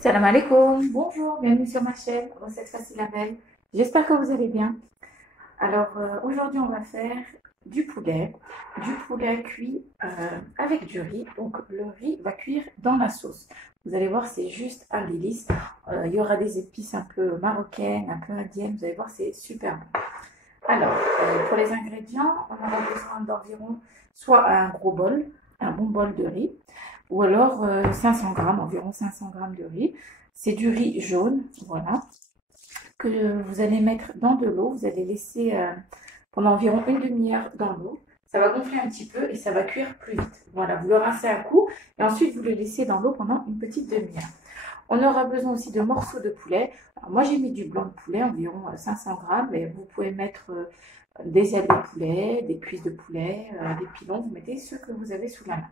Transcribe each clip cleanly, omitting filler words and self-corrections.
Salam alaikum, bonjour, bienvenue sur ma chaîne Recettes Faciles à Belle. J'espère que vous allez bien. Alors aujourd'hui on va faire du poulet cuit avec du riz. Donc le riz va cuire dans la sauce. Vous allez voir, c'est juste un délice. Il y aura des épices un peu marocaines, un peu indiennes. Vous allez voir, c'est super bon. Alors pour les ingrédients, on aura besoin d'environ soit un gros bol, un bon bol de riz, ou alors 500 grammes, environ 500 grammes de riz. C'est du riz jaune, voilà, que vous allez mettre dans de l'eau. Vous allez laisser pendant environ une demi-heure dans l'eau. Ça va gonfler un petit peu et ça va cuire plus vite. Voilà, vous le rincez un coup et ensuite vous le laissez dans l'eau pendant une petite demi-heure. On aura besoin aussi de morceaux de poulet. Alors, moi j'ai mis du blanc de poulet, environ 500 grammes, mais vous pouvez mettre des ailes de poulet, des cuisses de poulet, des pilons, vous mettez ce que vous avez sous la main.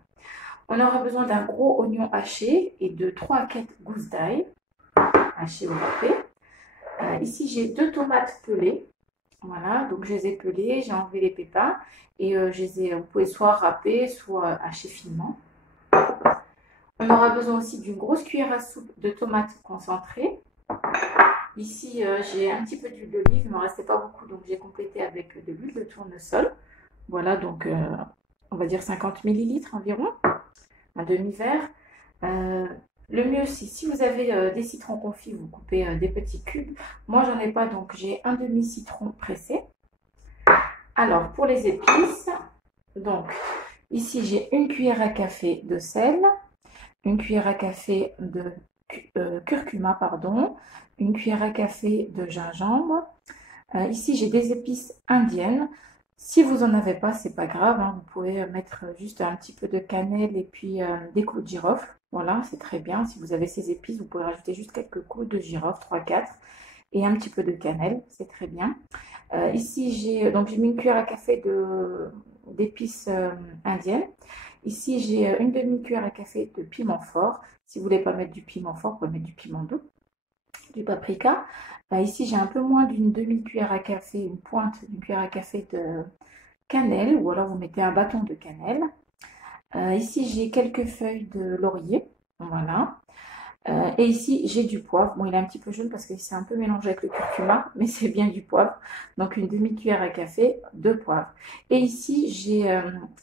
On aura besoin d'un gros oignon haché et de 3 à 4 gousses d'ail hachées ou râpées. Ici, j'ai 2 tomates pelées. Voilà, donc je les ai pelées, j'ai enlevé les pépins et vous pouvez soit râper, soit hacher finement. On aura besoin aussi d'une grosse cuillère à soupe de tomates concentrées. Ici, j'ai un petit peu d'huile d'olive, il ne m'en restait pas beaucoup, donc j'ai complété avec de l'huile de tournesol. Voilà, donc on va dire 50 millilitres environ, un demi-verre. Le mieux, c'est si vous avez des citrons confits, vous coupez des petits cubes. Moi, j'en ai pas, donc j'ai un demi-citron pressé. Alors, pour les épices, donc ici, j'ai une cuillère à café de sel, une cuillère à café de curcuma, pardon, une cuillère à café de gingembre. Ici, j'ai des épices indiennes. Si vous n'en avez pas, c'est pas grave, hein, vous pouvez mettre juste un petit peu de cannelle et puis des clous de girofle. Voilà, c'est très bien. Si vous avez ces épices, vous pouvez rajouter juste quelques clous de girofle, 3-4, et un petit peu de cannelle, c'est très bien. Ici, j'ai mis une cuillère à café d'épices indiennes. Ici, j'ai une demi-cuillère à café de piment fort. Si vous ne voulez pas mettre du piment fort, vous pouvez mettre du piment doux, du paprika. Ici, j'ai un peu moins d'une demi-cuillère à café, une pointe d'une cuillère à café de cannelle, ou alors vous mettez un bâton de cannelle. Ici, j'ai quelques feuilles de laurier, voilà. Et ici, j'ai du poivre. Bon, il est un petit peu jaune parce que c'est un peu mélangé avec le curcuma, mais c'est bien du poivre. Donc, une demi-cuillère à café de poivre. Et ici, j'ai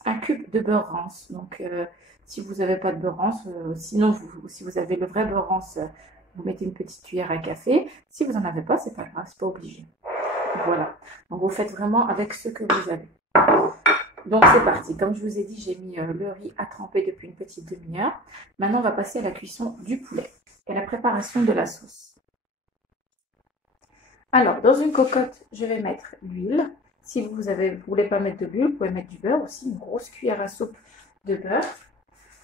un cube de beurre rance. Donc, si vous n'avez pas de beurre rance, sinon, si vous avez le vrai beurre rance, vous mettez une petite cuillère à café. Si vous n'en avez pas, c'est pas grave, c'est pas obligé. Voilà. Donc, vous faites vraiment avec ce que vous avez. Donc c'est parti, comme je vous ai dit, j'ai mis le riz à tremper depuis une petite demi-heure. Maintenant, on va passer à la cuisson du poulet et à la préparation de la sauce. Alors, dans une cocotte, je vais mettre l'huile. Si vous ne voulez pas mettre de l'huile, vous pouvez mettre du beurre aussi, une grosse cuillère à soupe de beurre.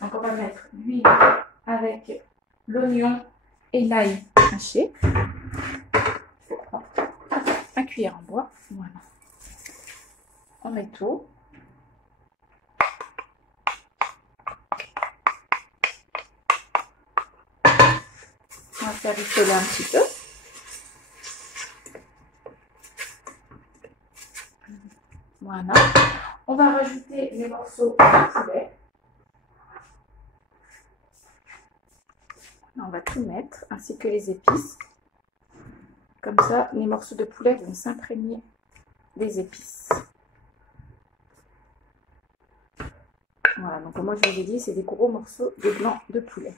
Donc on va mettre l'huile avec l'oignon et l'ail haché. Un cuillère en bois, voilà. On met tout. On va faire rissoler un petit peu. Voilà. On va rajouter les morceaux de poulet. On va tout mettre, ainsi que les épices. Comme ça, les morceaux de poulet vont s'imprégner des épices. Voilà, donc comme moi je vous ai dit, c'est des gros morceaux de blanc de poulet.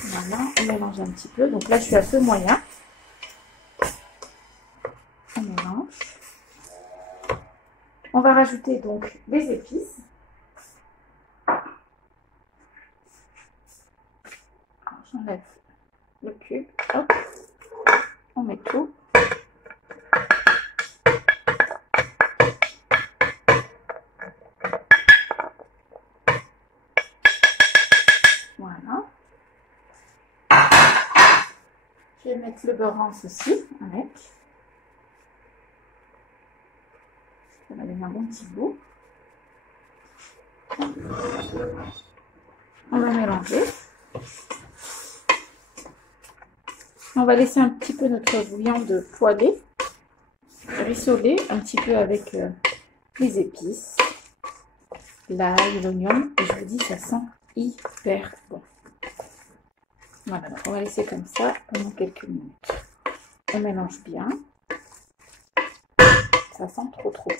Voilà, on mélange un petit peu. Donc là, je suis à feu moyen. On mélange. On va rajouter donc les épices. J'enlève le cube. Hop. On met tout. Voilà. Je vais mettre le beurre rance aussi avec. Ça va donner un bon petit goût. On va mélanger. On va laisser un petit peu notre viande poêler, rissoler un petit peu avec les épices, l'ail, l'oignon. Et je vous dis, ça sent hyper bon. Voilà, donc on va laisser comme ça pendant quelques minutes. On mélange bien. Ça sent trop bon.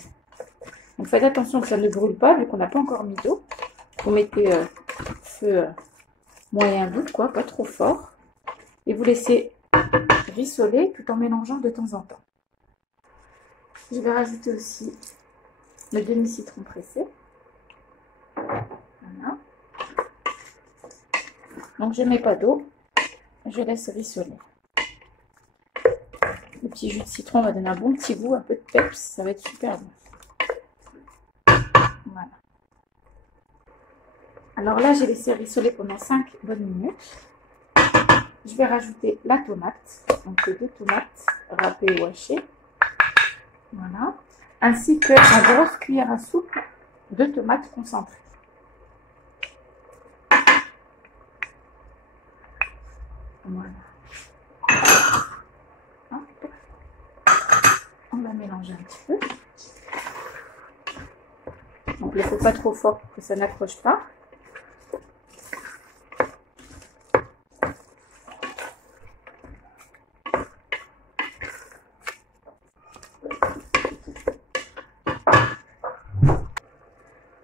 Donc faites attention que ça ne brûle pas, vu qu'on n'a pas encore mis d'eau. Vous mettez feu moyen doux, quoi, pas trop fort. Et vous laissez rissoler tout en mélangeant de temps en temps. Je vais rajouter aussi le demi-citron pressé. Voilà. Donc je ne mets pas d'eau, je laisse rissoler. Le petit jus de citron va donner un bon petit goût, un peu de peps, ça va être super bon. Voilà. Alors là, j'ai laissé rissoler pendant 5 bonnes minutes. Je vais rajouter la tomate, donc 2 tomates râpées ou hachées. Voilà. Ainsi qu'une grosse cuillère à soupe de tomates concentrées. Voilà. On va mélanger un petit peu. Donc il ne faut pas trop fort pour que ça n'accroche pas.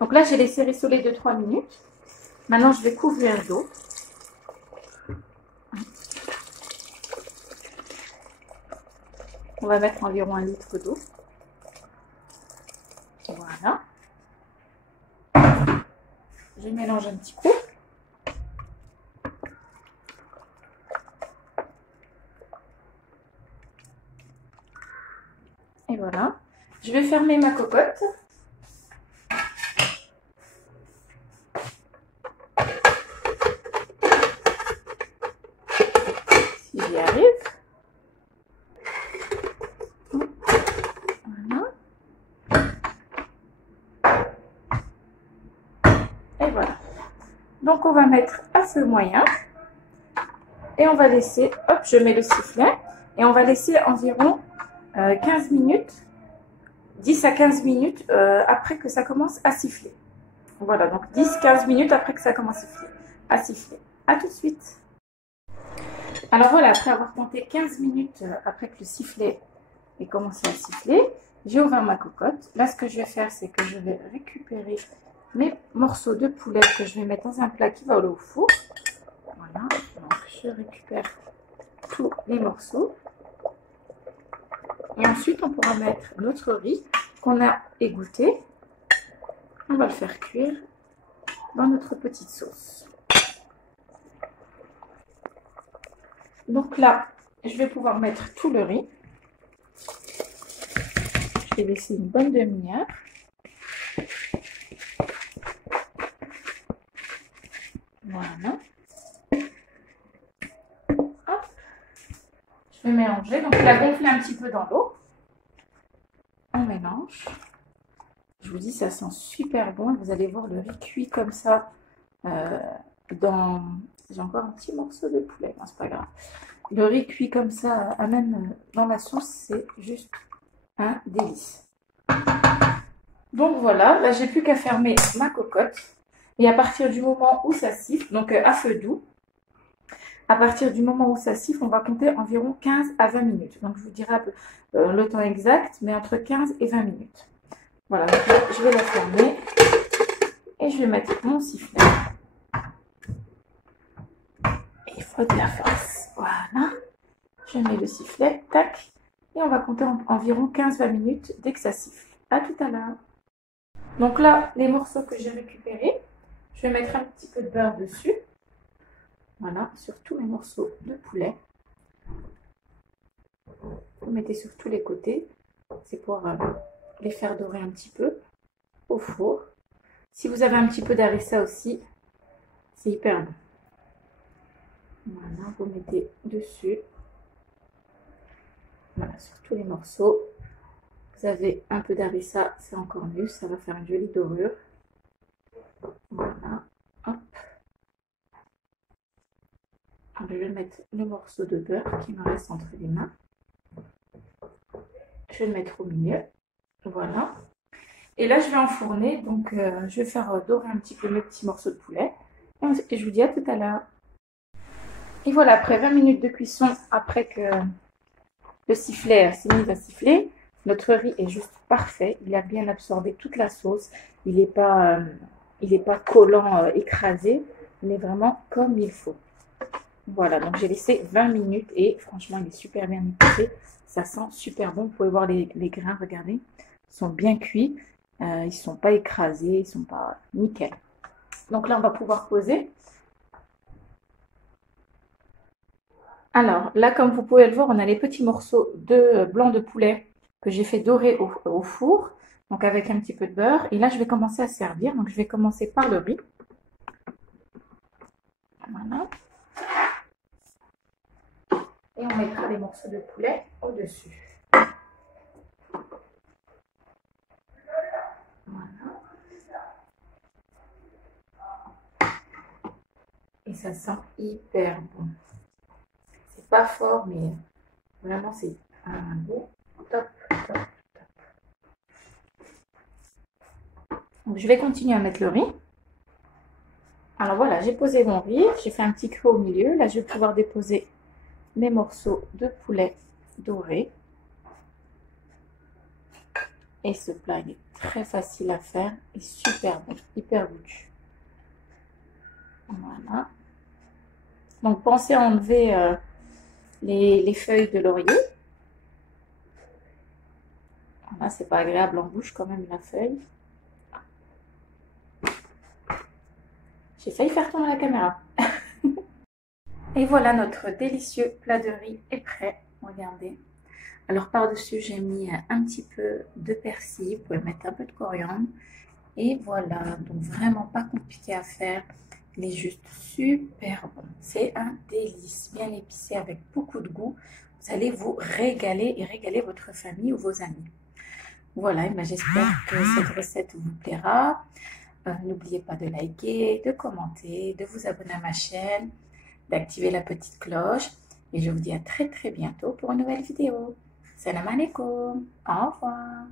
Donc là, j'ai laissé rissoler 2-3 minutes. Maintenant, je vais couvrir d'eau. On va mettre environ 1 litre d'eau. Voilà. Je mélange un petit coup. Et voilà. Je vais fermer ma cocotte. Si j'y arrive. Voilà. Et voilà. Donc on va mettre à feu moyen. Et on va laisser, hop, je mets le sifflet. Et on va laisser environ 15 minutes, 10 à 15 minutes après que ça commence à siffler. Voilà, donc 10-15 minutes après que ça commence à siffler. À tout de suite. Alors voilà, après avoir compté 15 minutes après que le sifflet ait commencé à siffler, j'ai ouvert ma cocotte. Là, ce que je vais faire, c'est que je vais récupérer mes morceaux de poulet que je vais mettre dans un plat qui va aller au four. Voilà, donc je récupère tous les morceaux. Et ensuite, on pourra mettre notre riz qu'on a égoutté. On va le faire cuire dans notre petite sauce. Donc là, je vais pouvoir mettre tout le riz. Je vais laisser une bonne demi-heure. Voilà. Hop. Je vais mélanger. Donc il a gonflé un petit peu dans l'eau. On mélange. Je vous dis, ça sent super bon. Vous allez voir le riz cuit comme ça J'ai encore un petit morceau de poulet, non, c'est pas grave. Le riz cuit comme ça, même dans la sauce, c'est juste un délice. Donc voilà, là j'ai plus qu'à fermer ma cocotte. Et à partir du moment où ça siffle, donc à feu doux, à partir du moment où ça siffle, on va compter environ 15 à 20 minutes. Donc je vous dirai le temps exact, mais entre 15 et 20 minutes. Voilà, donc là, je vais la fermer et je vais mettre mon sifflet. Et il faut de la force. Voilà. Je mets le sifflet, tac. Et on va compter environ 15-20 minutes dès que ça siffle. À tout à l'heure. Donc là, les morceaux que j'ai récupérés, je vais mettre un petit peu de beurre dessus. Voilà, sur tous mes morceaux de poulet. Vous mettez sur tous les côtés. C'est pour les faire dorer un petit peu au four. Si vous avez un petit peu d'harissa aussi, c'est hyper bon. Voilà, vous mettez dessus. Voilà, sur tous les morceaux. Vous avez un peu d'harissa, c'est encore mieux. Ça va faire une jolie dorure. Voilà, hop. Alors, je vais mettre le morceau de beurre qui me reste entre les mains. Je vais le mettre au milieu. Voilà. Et là, je vais enfourner. Donc, je vais faire dorer un petit peu mes petits morceaux de poulet. Et je vous dis à tout à l'heure. Et voilà, après 20 minutes de cuisson, après que le sifflet s'est mis à siffler, notre riz est juste parfait. Il a bien absorbé toute la sauce. Il n'est pas collant, écrasé, mais vraiment comme il faut. Voilà, donc j'ai laissé 20 minutes et franchement, il est super bien épicé. Ça sent super bon. Vous pouvez voir les grains, regardez. Ils sont bien cuits. Ils ne sont pas écrasés. Ils ne sont pas nickel. Donc là, on va pouvoir poser. Alors là, comme vous pouvez le voir, on a les petits morceaux de blanc de poulet que j'ai fait dorer au four. Donc avec un petit peu de beurre. Et là, je vais commencer à servir. Donc je vais commencer par le riz. Voilà. Et on mettra les morceaux de poulet au-dessus. Voilà. Et ça sent hyper bon. C'est pas fort, mais vraiment, c'est un goût top, top, top. Donc, je vais continuer à mettre le riz. Alors voilà, j'ai posé mon riz. J'ai fait un petit creux au milieu. Là, je vais pouvoir déposer mes morceaux de poulet doré. Et ce plat, il est très facile à faire et super bon, hyper goûtu. Voilà. Donc, pensez à enlever les feuilles de laurier. Voilà, c'est pas agréable en bouche quand même la feuille. J'ai failli faire tomber la caméra. Et voilà, notre délicieux plat de riz est prêt. Regardez. Alors par-dessus, j'ai mis un petit peu de persil. Vous pouvez mettre un peu de coriandre. Et voilà, donc vraiment pas compliqué à faire. Il est juste super bon. C'est un délice, bien épicé avec beaucoup de goût. Vous allez vous régaler et régaler votre famille ou vos amis. Voilà, j'espère que cette recette vous plaira. N'oubliez pas de liker, de commenter, de vous abonner à ma chaîne, d'activer la petite cloche. Et je vous dis à très très bientôt pour une nouvelle vidéo. Salam alaikum. Au revoir.